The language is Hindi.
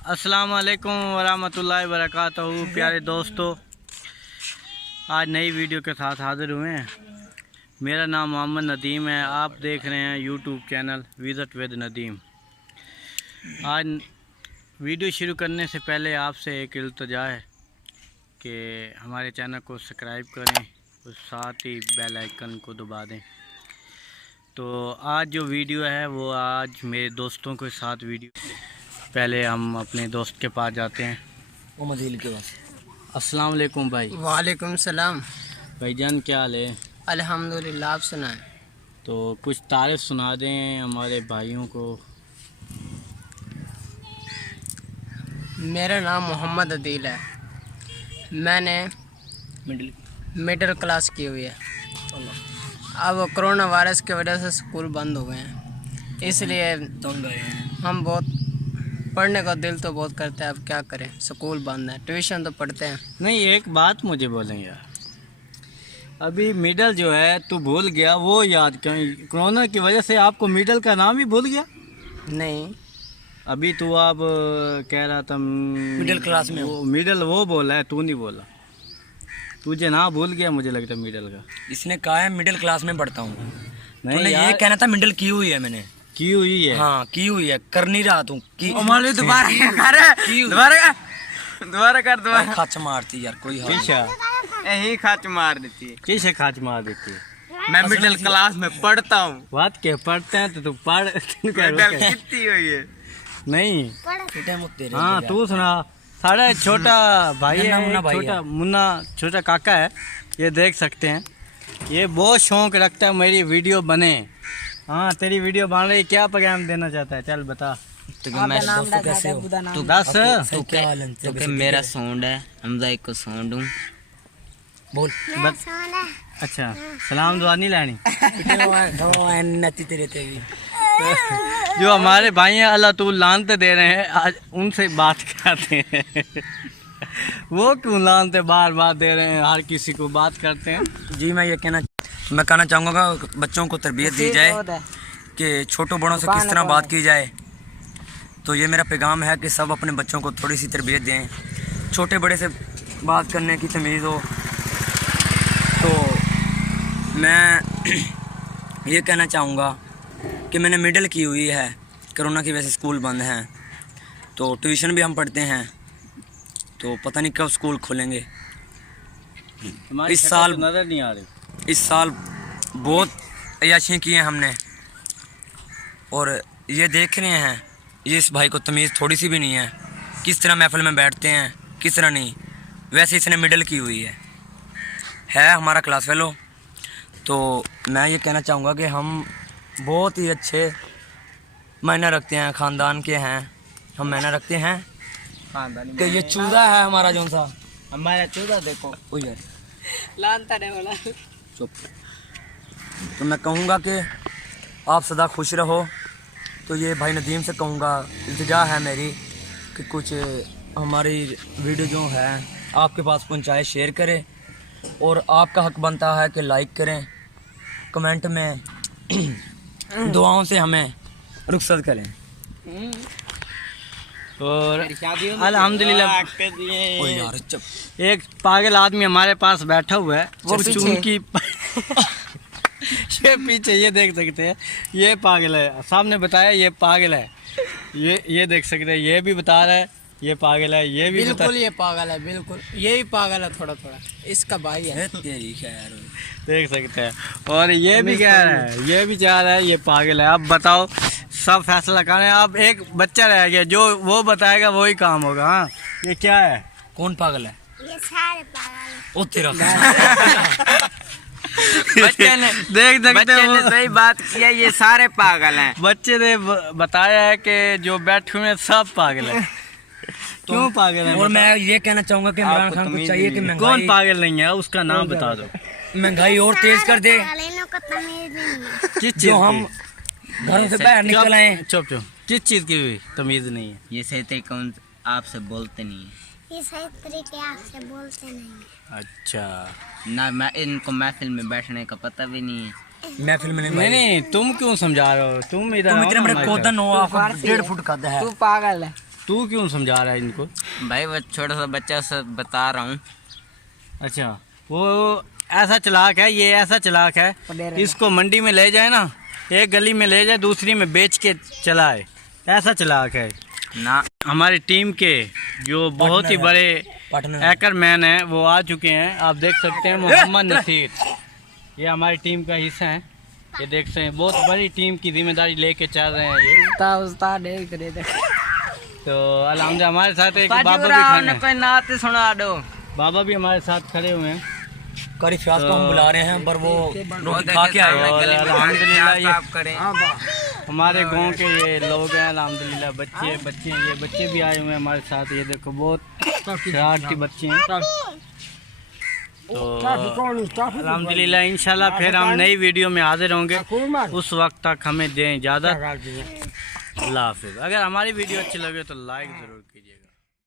अस्सलाम वालेकुम वरहमतुल्लाहि वबरकातुहू। प्यारे दोस्तों, आज नई वीडियो के साथ हाज़िर हुए हैं। मेरा नाम मोहम्मद नदीम है। आप देख रहे हैं YouTube channel visit with Nadeem. आज वीडियो शुरू करने से पहले आपसे एक इल्तिजा है कि हमारे चैनल को सब्सक्राइब करें और साथ ही बेल आइकन को दबा दें। तो आज जो वीडियो है वो आज मेरे दोस्तों के साथ वीडियो। पहले हम अपने दोस्त के पास जाते हैं, वो मजील के पास। अस्सलाम वालेकुम भाई। वालेकुम सलाम भाईजान क्या हाल है? अल्हम्दुलिल्लाह। आप सुनाएं। तो कुछ तारीफ़ सुना दें हमारे भाइयों को। मेरा नाम मोहम्मद अदील है। मैंने मिडिल क्लास की हुई है। अब कोरोना वायरस की वजह से स्कूल बंद हो गए हैं, इसलिए हम बहुत पढ़ने का दिल तो बहुत करता है। अब क्या करें, स्कूल बंद है, ट्यूशन तो पढ़ते हैं। नहीं, एक बात मुझे बोलें यार, अभी मिडल जो है तू भूल गया, वो याद क्यों? कोरोना की वजह से आपको मिडल का नाम ही भूल गया? नहीं, अभी तू आप कह रहा था मिडिल क्लास में वो मिडल वो बोला है, तू नहीं बोला। तुझे ना भूल गया मुझे लगता है मिडल का। इसने कहा है मिडिल क्लास में पढ़ता हूँ। नहीं ये कहना था मिडिल की हुई है मैंने। की हुई है? हाँ की हुई है, कर नहीं रहा तू की। दोबारा कर खच मारती यार कोई हाल किशा यही खाच मार देती है। किसे खाच मार देती है? मैं मिडिल क्लास में पढ़ता हूँ। बात के पढ़ते हैं तो तू पढ़ कितनी हुई है? नहीं, तेरे हाँ तू सुना। साढ़े छोटा भाई है, मुन्ना भाई छोटा है। मुन्ना छोटा काका है, ये देख सकते हैं। ये बहुत शौक रखता है मेरी वीडियो बने। हाँ तेरी वीडियो बन रही, क्या पैगाम देना चाहता है? चल बता। तू दस तो क्या हाल है? तो मेरा साउंड है, हमजा एक को साउंड हूँ। बोल अच्छा, सलाम दुआ नहीं लानी। नती तेरे तेरी जो हमारे भाई हैं अल्लाह तू लानते दे रहे हैं, आज उनसे बात करते हैं। वो क्यों लानते बार बार दे रहे हैं, हर किसी को बात करते हैं। जी मैं कहना चाहूँगा बच्चों को तरबियत दी जाए कि छोटों बड़ों से किस तरह बात की जाए। तो ये मेरा पैगाम है कि सब अपने बच्चों को थोड़ी सी तरबियत दें, छोटे बड़े से बात करने की तमीज़ हो। तो मैं ये कहना चाहूँगा कि मैंने मिडिल की हुई है, कोरोना की वजह से स्कूल बंद हैं, तो ट्यूशन भी हम पढ़ते हैं, तो पता नहीं कब स्कूल खोलेंगे। इस साल नज़र नहीं आ रही। इस साल बहुत अयाशियाँ की हैं हमने, और ये देख रहे हैं ये इस भाई को तमीज़ थोड़ी सी भी नहीं है, किस तरह महफिल में बैठते हैं किस तरह नहीं। वैसे इसने मिडिल की हुई है हमारा क्लास फेलो। तो मैं ये कहना चाहूँगा कि हम बहुत ही अच्छे मायने रखते हैं, ख़ानदान के हैं हम, मायने रखते हैं कि ये चूजा है हमारा जो सा हमारा चूजा देखो। ओ यार लानता नहीं बोला। चुप। तो मैं कहूँगा कि आप सदा खुश रहो। तो ये भाई नदीम से कहूँगा, इल्तिजा है मेरी कि कुछ हमारी वीडियो जो है आपके पास पहुँचाए, शेयर करें, और आपका हक बनता है कि लाइक करें, कमेंट में दुआओं से हमें रुखसत करें। और अल्हम्दुलिल्लाह ओ यार चुप। एक पागल आदमी हमारे पास बैठा हुआ है, वो चून की ये पीछे ये देख सकते हैं, ये पागल है। सामने बताया ये पागल है, ये देख सकते हैं, ये भी बता रहा है ये पागल है, ये भी बिल्कुल ये पागल है, बिल्कुल यही पागल है, थोड़ा थोड़ा इसका भाई है। तेरी खैर देख सकते हैं। और ये भी कह रहा है, ये भी चाह रहा है ये पागल है। अब बताओ, सब फैसला करें। अब एक बच्चा रह गया, जो वो बताएगा वही काम होगा। हाँ ये क्या है? कौन पागल है? ये सारे पागल हैं। ओ तेरा बच्चे ने देख सकते हो, सही बात किया, ये सारे पागल हैं। बच्चे ने बताया है कि जो बैठे हुए हैं सब पागल है। क्यों पागल है? और मैं ये कहना चाहूँगा कि इमरान खान को चाहिए कि कौन पागल नहीं है उसका नाम बता दो। महंगाई और तेज कर दे, इनको को तमीज नहीं है। किस चीज जो हम घरों से बाहर निकल आए। चुप चुप, किस चीज की हुई तमीज नहीं है? ये सही तरीके आपसे बोलते नहीं है। ये सही तरीके आपसे बोलते नहीं है। अच्छा ना मैं इनको महफिल में बैठने का पता भी नहीं है। महफिल में नहीं नहीं, तुम क्यों समझा रहे हो? तुम इधर तुम आओ इतने ना बड़े हमारी कोदन हो, आप 1.5 फुट का है। तू पागल है। तू क्यों समझा रहा है इनको? भाई वो छोटा सा बच्चा से बता रहा हूँ। अच्छा, वो ऐसा चालाक है, ये ऐसा चालाक है, इसको मंडी में ले जाए ना, एक गली में ले जाए, दूसरी में बेच के चलाए, ऐसा चालाक है ना। हमारी टीम के जो बहुत ही बड़े हैकर मैन हैं वो आ चुके हैं। आप देख सकते हैं मोहम्मद नसीर, ये हमारी टीम का हिस्सा है। ये देख सकते हैं बहुत बड़ी टीम की जिम्मेदारी लेके चल रहे हैं ये। उस्ताद एक करे थे। तो अल्हम्दुलिल्लाह हमारे साथ एक बाबा भी खड़े हैं। कोई नाते सुना दो। बाबा भी हमारे साथ खड़े हुए हैं। करी फ्याज को हम बुला रहे हैं पर वो रोटी खा के आए हैं। और अल्हम्दुलिल्लाह ये करें। हमारे गांव के ये लोग हैं अल्हम्दुलिल्लाह, बच्चे ये बच्चे भी आए हुए हैं हमारे साथ। ये देखो बहुत शरारती बच्चे हैं। तो अल्हम्दुलिल्लाह इंशाल्लाह फिर हम नई वीडियो में हाजिर होंगे। उस वक्त तक हमें दें इजाज़त। अल्लाह हाफिज़। अगर हमारी वीडियो अच्छी लगे तो लाइक ज़रूर कीजिएगा।